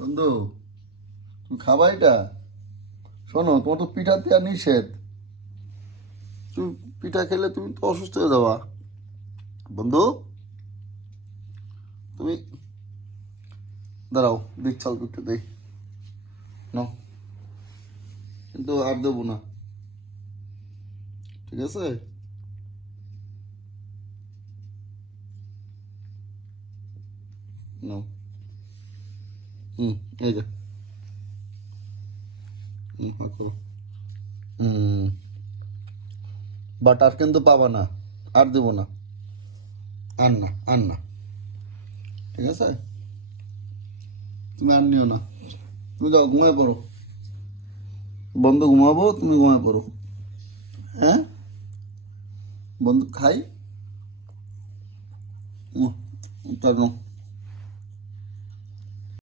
বন্ধু, তুমি খাবা এটা? শোনো, তোমার তো পিঠা দেওয়া নিষেধ। তুমি পিঠা খেলে তুমি তো অসুস্থ হয়ে যাবা। বন্ধু, তুমি দাঁড়াও, দিচ্ছি অল্প একটু দেই। নাও, কিন্তু আর দেবো না, ঠিক আছে? নাও। হুম, এই যে। রাখো। হুম, বাট আর কিন্তু পাবা না, আর দেবো না। আর না, আর না, ঠিক আছে? তুমি আর নিও না। তুমি যাও, ঘুমায় পড়ো। বন্ধু ঘুমাবো, তুমি ঘুমায় পড়ো। হ্যাঁ, বন্ধু খাই। হুম, চলো।